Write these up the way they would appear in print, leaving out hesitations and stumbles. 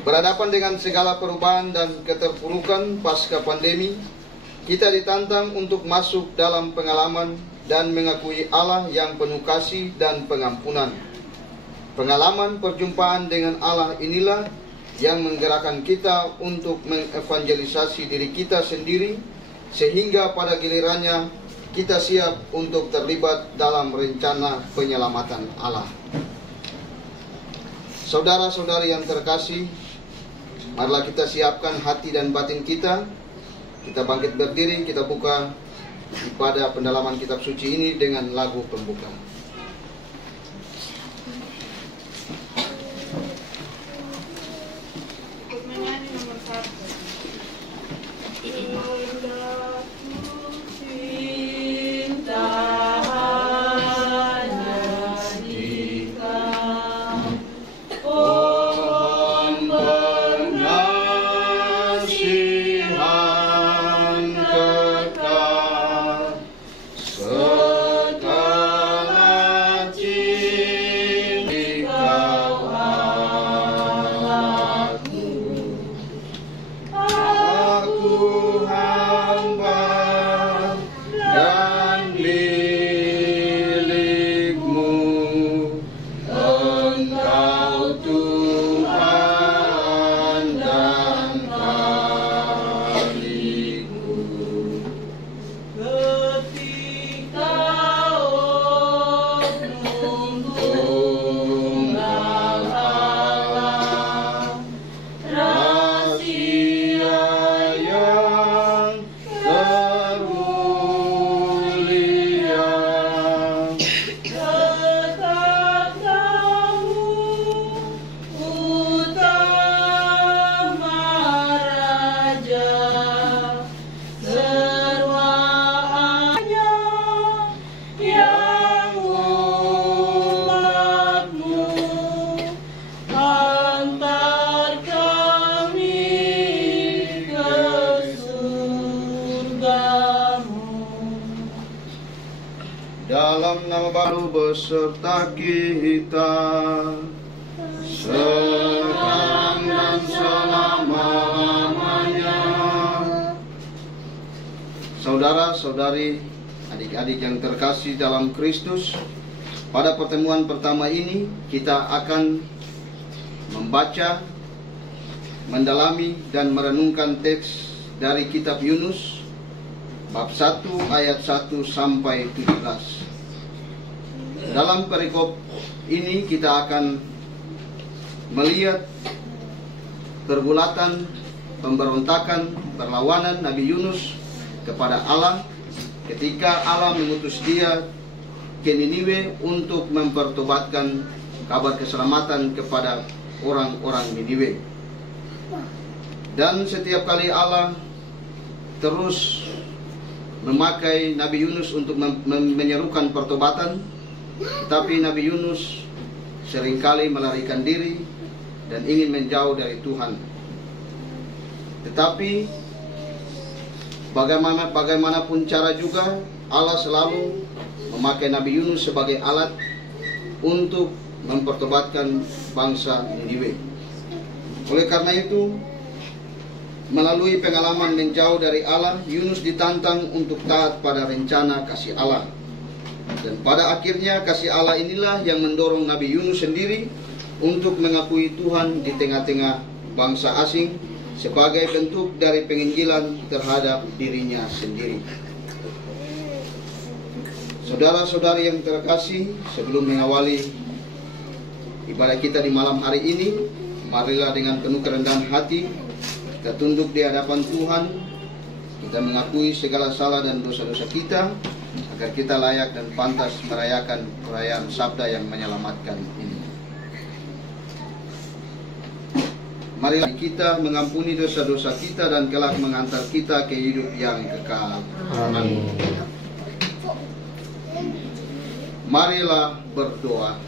Berhadapan dengan segala perubahan dan keterpurukan pasca pandemi, kita ditantang untuk masuk dalam pengalaman dan mengakui Allah yang penuh kasih dan pengampunan. Pengalaman perjumpaan dengan Allah inilah yang menggerakkan kita untuk mengevangelisasi diri kita sendiri, sehingga pada gilirannya kita siap untuk terlibat dalam rencana penyelamatan Allah. Saudara-saudari yang terkasih, marilah kita siapkan hati dan batin kita. Kita bangkit berdiri, kita buka pada pendalaman kitab suci ini dengan lagu pembuka. Menyanyi nomor 1. Cinta dalam nama baru beserta kita sekarang dan selama-lamanya. Saudara-saudari, adik-adik yang terkasih dalam Kristus, pada pertemuan pertama ini kita akan membaca, mendalami dan merenungkan teks dari kitab Yunus bab 1 ayat 1 sampai 17. Dalam perikop ini kita akan melihat pergulatan, pemberontakan, perlawanan Nabi Yunus kepada Allah ketika Allah mengutus dia ke Niniwe untuk mempertobatkan kabar keselamatan kepada orang-orang Niniwe. Dan setiap kali Allah terus memakai Nabi Yunus untuk menyerukan pertobatan, tetapi Nabi Yunus seringkali melarikan diri dan ingin menjauh dari Tuhan. Tetapi bagaimanapun cara juga, Allah selalu memakai Nabi Yunus sebagai alat untuk mempertobatkan bangsa Niniwe. Oleh karena itu, melalui pengalaman menjauh dari Allah, Yunus ditantang untuk taat pada rencana kasih Allah. Dan pada akhirnya kasih Allah inilah yang mendorong Nabi Yunus sendiri untuk mengakui Tuhan di tengah-tengah bangsa asing sebagai bentuk dari penginjilan terhadap dirinya sendiri. Saudara-saudari yang terkasih, sebelum mengawali ibadah kita di malam hari ini, marilah dengan penuh kerendahan hati kita tunduk di hadapan Tuhan. Kita mengakui segala salah dan dosa-dosa kita, agar kita layak dan pantas merayakan perayaan Sabda yang menyelamatkan ini. Marilah kita mengampuni dosa-dosa kita dan kelak mengantar kita ke hidup yang kekal. Amin. Marilah berdoa.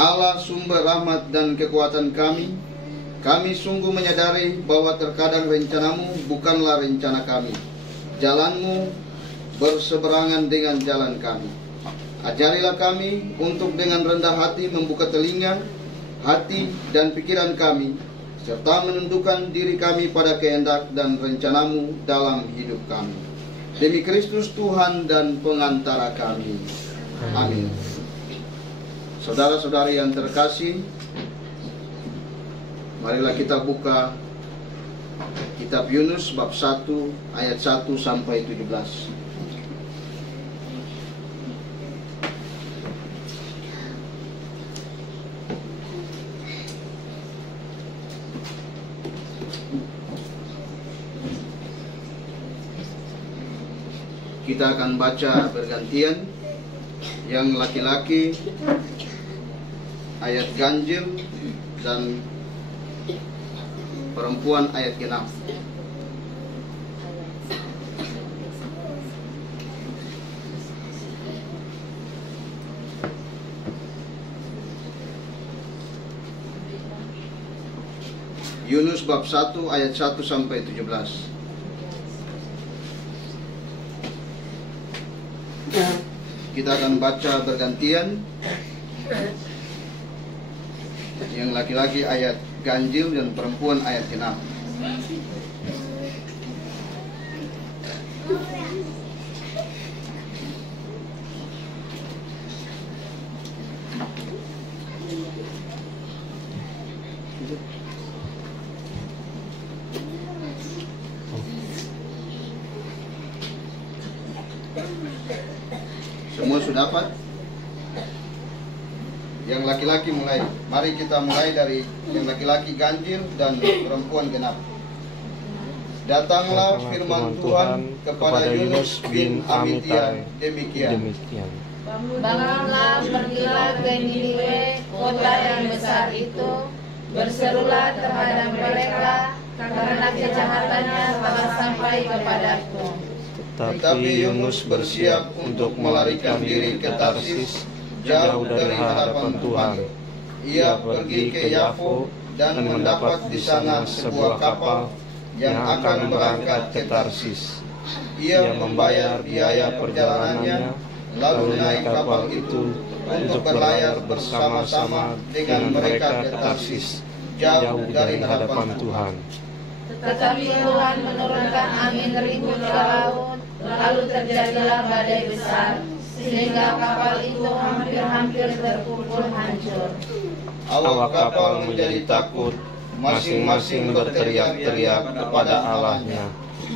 Allah sumber rahmat dan kekuatan kami, kami sungguh menyadari bahwa terkadang rencanamu bukanlah rencana kami. Jalanmu berseberangan dengan jalan kami. Ajarilah kami untuk dengan rendah hati membuka telinga, hati dan pikiran kami, serta menentukan diri kami pada kehendak dan rencanamu dalam hidup kami. Demi Kristus Tuhan dan pengantara kami. Amin. Saudara-saudari yang terkasih, marilah kita buka kitab Yunus bab 1 ayat 1 sampai 17. Kita akan baca bergantian. Yang laki-laki ayat ganjil dan perempuan ayat genap. Yunus bab 1 ayat 1 sampai 17. Kita akan baca bergantian. Yang laki-laki ayat ganjil dan perempuan ayat genap. Semua sudah dapat? Yang laki-laki mulai. Mari kita mulai dari yang laki-laki ganjil dan perempuan genap. Datanglah firman Tuhan kepada Yunus bin Amittai demikian. Bangunlah, pergilah ke Niniwe, kota yang besar itu, berserulah terhadap mereka, karena kejahatannya telah sampai kepadaku. Tetapi Yunus bersiap untuk melarikan diri ke Tarsis, jauh dari hadapan Tuhan. Ia pergi ke Yafo dan mendapat di sana sebuah kapal yang akan berangkat ke Tarsis. Ia membayar biaya perjalanannya, lalu naik kapal itu untuk berlayar bersama-sama dengan mereka ke Tarsis, jauh dari hadapan Tuhan. Tetapi Tuhan menurunkan angin ribut ke laut, lalu terjadilah badai besar, sehingga kapal itu hampir-hampir terpukul hancur. Awak kapal menjadi takut, masing-masing berteriak-teriak kepada Allahnya,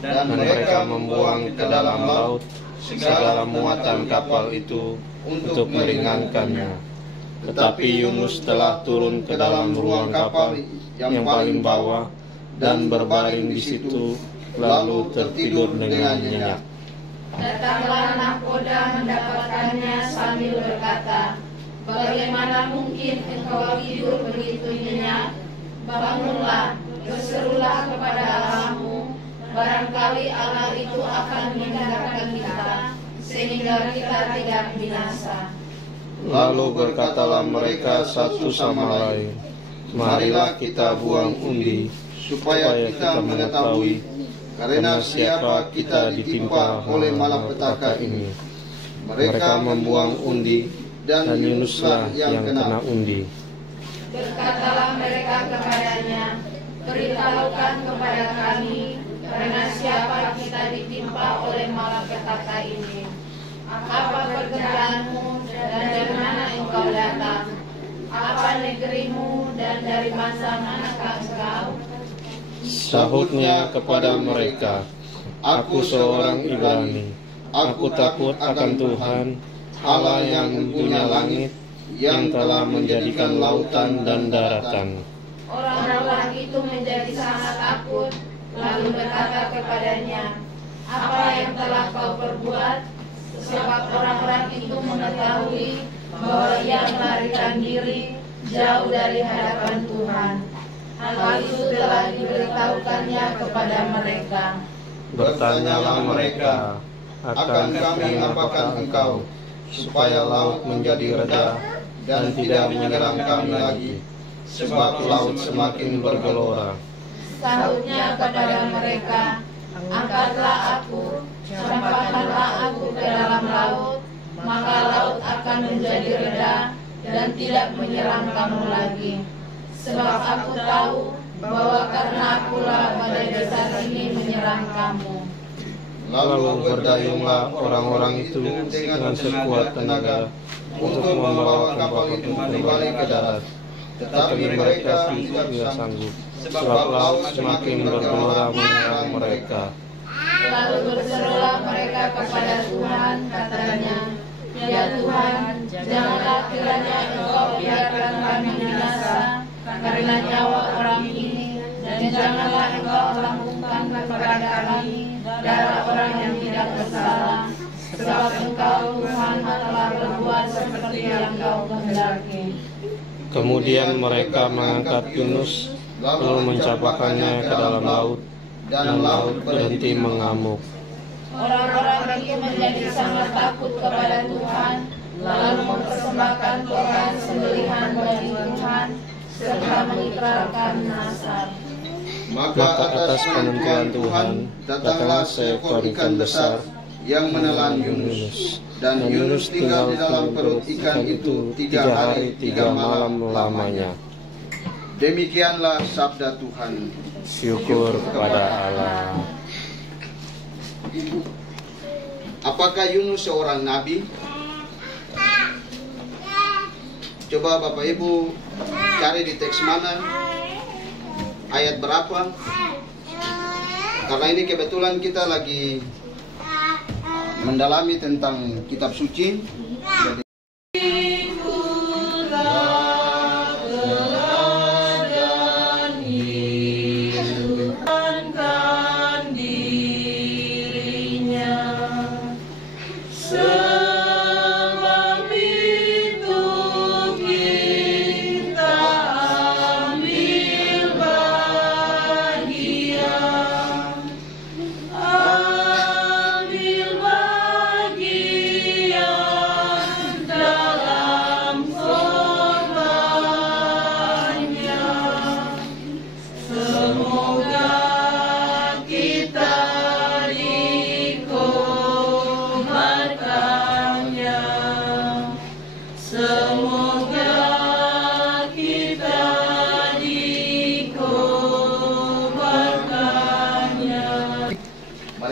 dan mereka membuang ke dalam laut segala muatan kapal itu untuk meringankannya. Tetapi Yunus telah turun ke dalam ruang kapal yang paling bawah dan berbaring di situ, lalu tertidur dengan nyenyak. Datanglah nahkoda mendapatkannya sambil berkata, "Bagaimana mungkin engkau tidur begitu nyenyak? Bangunlah, berserulah kepada Allahmu, barangkali Allah itu akan menghindarkan kita, sehingga kita tidak binasa." Lalu berkatalah mereka satu sama lain, "Marilah kita buang undi, supaya kita mengetahui karena siapa kita ditimpa oleh malapetaka ini." Mereka membuang undi, dan Yunuslah yang kena undi. Berkatalah mereka kepadanya, "Beritahukan kepada kami, karena siapa kita ditimpa oleh malapetaka ini. Apa pekerjaanmu dan dari mana engkau datang? Apa negerimu dan dari manakah engkau?" Sahutnya kepada mereka, "Aku seorang Ibrani. Aku takut akan Tuhan, Allah yang mempunyai langit, yang telah menjadikan lautan dan daratan." Orang-orang itu menjadi sangat takut, lalu berkata kepadanya, "Apa yang telah kau perbuat?" Sebab orang-orang itu mengetahui bahwa ia melarikan diri jauh dari hadapan Tuhan. Hal itu telah diberitahukannya kepada mereka. Bertanyalah mereka, "Akan kami apakan engkau, supaya laut menjadi reda dan tidak menyerang kami lagi, sebab laut semakin bergelora?" Sahutnya kepada mereka, "Angkatlah aku, campakkanlah aku ke dalam laut, maka laut akan menjadi reda, dan tidak menyerang kamu lagi. Sebab aku tahu bahwa karena akulah badai besar ini menyerang kamu. Lalu berdayunglah orang-orang itu dengan sekuat tenaga untuk membawa kapal itu kembali ke darat. Tetapi mereka tidak sanggup, sebab laut semakin bergelora menyerang mereka. Lalu berserulah mereka kepada Tuhan, katanya, "Ya Tuhan, janganlah kiranya Engkau biarkan kami binasa karena nyawa orang ini, dan janganlah Engkau lakukan kepada kami darah orang yang tidak bersalah, sebab Engkau Tuhan telah berbuat seperti yang Kau kehendaki." Kemudian mereka mengangkat Yunus, lalu mencapakannya ke dalam laut, dan laut berhenti mengamuk. Orang-orang itu menjadi sangat takut kepada Tuhan, lalu mempersembahkan korban sembelihan bagi Tuhan, serta mengikrarkan nazar. Maka atas penentuan Tuhan datanglah seekor ikan besar yang menelan Yunus. Dan Yunus tinggal di dalam perut ikan itu 3 hari 3 malam lamanya. Demikianlah sabda Tuhan. Syukur kepada Allah. Apakah Yunus seorang nabi? Coba Bapak Ibu cari di teks mana, ayat berapa. Karena ini kebetulan kita lagi mendalami tentang kitab suci. Jadi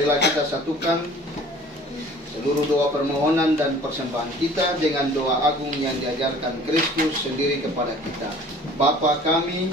marilah kita satukan seluruh doa permohonan dan persembahan kita dengan doa agung yang diajarkan Kristus sendiri kepada kita. Bapa kami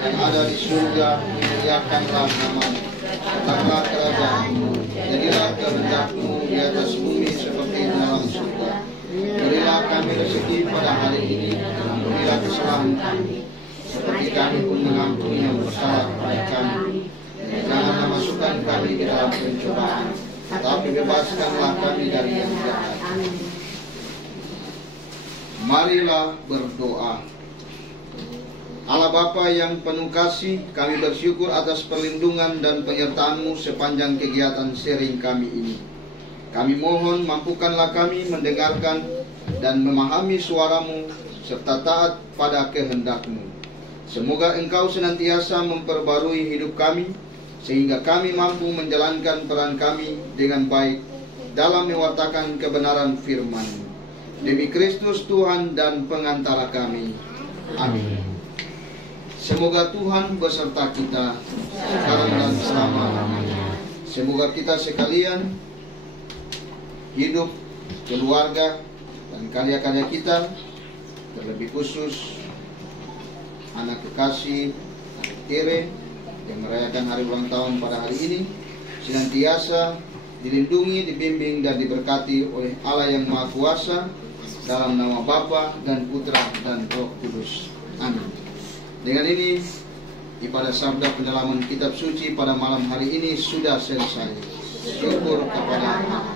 yang ada di surga, dimuliakanlah namamu, datanglah kerajaanmu, jadilah kehendak-Mu di atas bumi seperti di dalam surga. Berilah kami rezeki pada hari ini, dan ampunilah kesalahan kami, seperti kami pun mengampuni yang bersalah kepada kami. Janganlah masukkan kami ke dalam pencobaan, tetapi bebaskanlah kami dari yang jahat. Marilah berdoa. Allah Bapa yang penuh kasih, kami bersyukur atas perlindungan dan penyertaan-Mu sepanjang kegiatan sharing kami ini. Kami mohon mampukanlah kami mendengarkan dan memahami suara-Mu serta taat pada kehendak-Mu. Semoga Engkau senantiasa memperbarui hidup kami, sehingga kami mampu menjalankan peran kami dengan baik dalam mewartakan kebenaran firman-Mu. Demi Kristus Tuhan dan pengantara kami. Amin. Semoga Tuhan beserta kita sekarang dan selama-lamanya. Semoga kita sekalian, hidup, keluarga, dan karya-karya kita, terlebih khusus anak kekasih, anak Tere, yang merayakan hari ulang tahun pada hari ini, senantiasa dilindungi, dibimbing, dan diberkati oleh Allah yang Maha Kuasa, dalam nama Bapa dan Putra dan Roh Kudus. Amin. Dengan ini, ibadah sabda pendalaman kitab suci pada malam hari ini sudah selesai. Syukur kepada Allah.